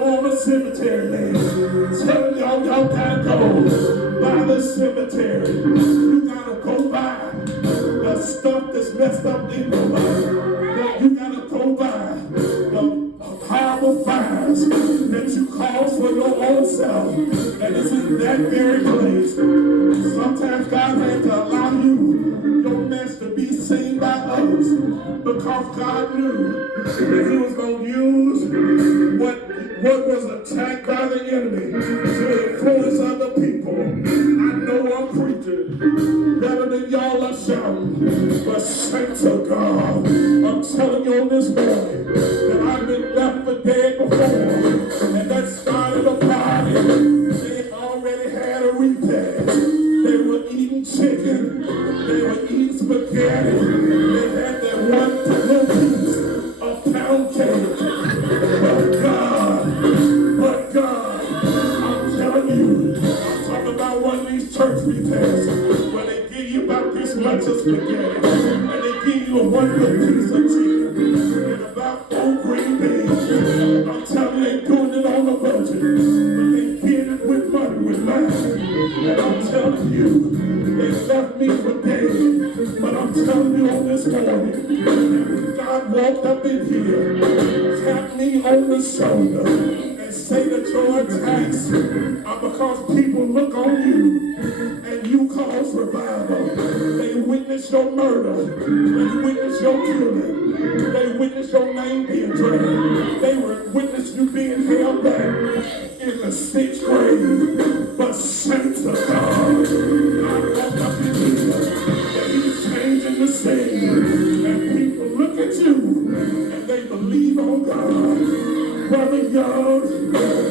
former cemetery man telling y'all gotta go by the cemetery. You gotta go by the stuff that's messed up in your life. You gotta go by the horrible fires that you cause for your own self. And it's in that very place. Sometimes God had to allow your mess to be seen by others because God knew that He was going to use what was attacked by the enemy to influence other people. I know I'm preaching better than y'all are shouting, but saints of God, I'm telling you on this morning that I've been left for dead before, and that started a party. They already had a repast. They were eating chicken. They were eating spaghetti. They had that one little piece of pound cake. But God, I'm telling you, I'm talking about one of these church repasts where they give you about this much of spaghetti and they give you a one little piece of chicken and about 4 green beans. I'm telling you, they doing it on the budget, but they get it with money, with mine. And I'm telling you, they left me for dead. But I'm telling you on this morning, God walked up in here, tapped me on the shoulder, and say that your attacks are because people look on you and you cause revival. They witness your murder. They witness your killing. They witness your name being dragged. They witness you being held back in the 6th grade. But saints of God, I walked up in here and He's changing the scene. And people look at you and they believe on God. Brother Young,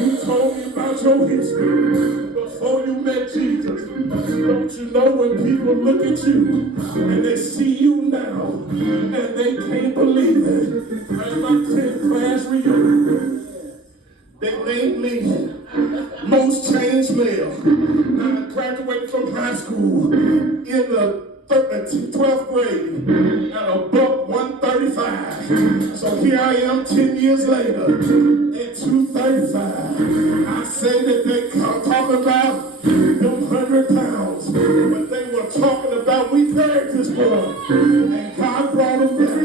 you told me about your history before you met Jesus. Don't you know when people look at you and they see you now and they can't believe it? At my 10th class reunion, they named me most changed male. I graduated from high school in the 12th grade at a buck 135. So here I am 10 years later at 235. I say that they talking about them 100 pounds, but they were talking about we carried this boy, and God brought him back.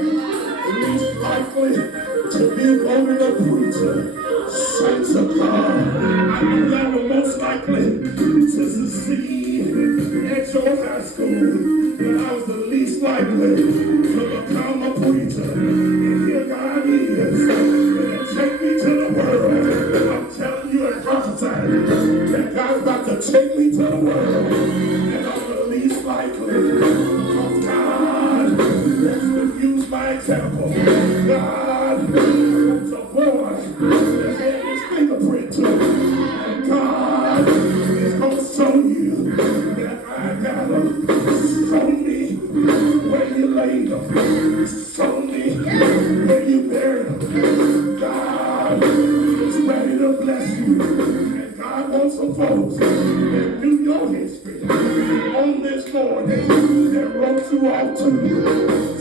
Least likely to be voted a preacher. Saints of God, I know y'all were most likely to succeed at your high school, but I was the least likely to become a preacher. And here God is, and take me to the world. I'm telling you and prophesying that God's about to take me to the world, and I'm the least likely because God wants to use my example. God wants a boy that had his fingerprint to it. And God is going to show you that I got him. Show me where you laid him. Show me where you buried him. God is ready to bless you. And God wants some folks that do your history on this morning that wrote you off to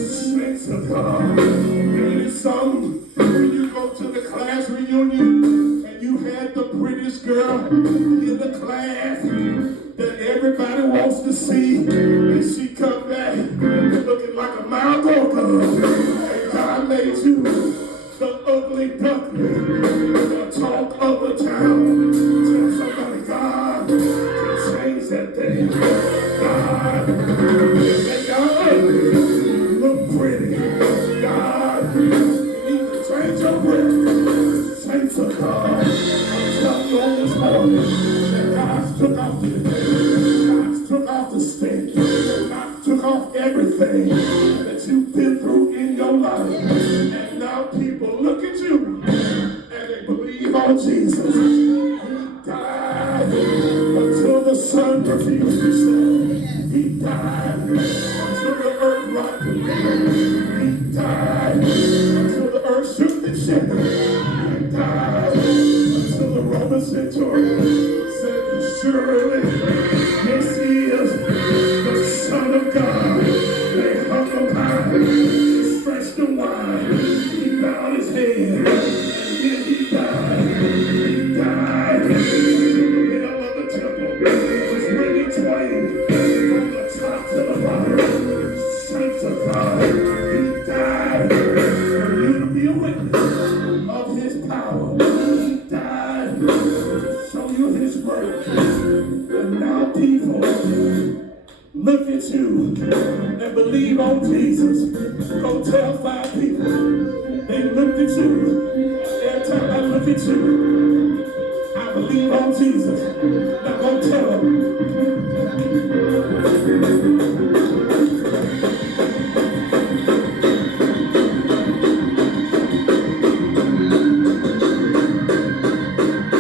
saints of God. And it's something when you go to the class reunion and you had the prettiest girl in the class that everybody wants to see, and she come back looking like a Marigold. And God made you the ugly duckling, the talk of the town. Tell somebody God can change that thing. God can make y'all ugly look pretty. God need to change your breath. Saints of God, I'm telling you on this morning that God's took off the God's took off the stink. God took off everything that you've been through in your life. And now people look at you and they believe on Jesus. He died until the sun refused to shine. He died until the earth rocked. He died until the earth shook and shivered. He died until the Roman centurion said, surely this is the Son of God. They hung him high, he stretched him wide. He bowed his head, and then he died. and believe on Jesus. Go tell 5 people. They looked at you. Every time I look at you, I believe on Jesus. Now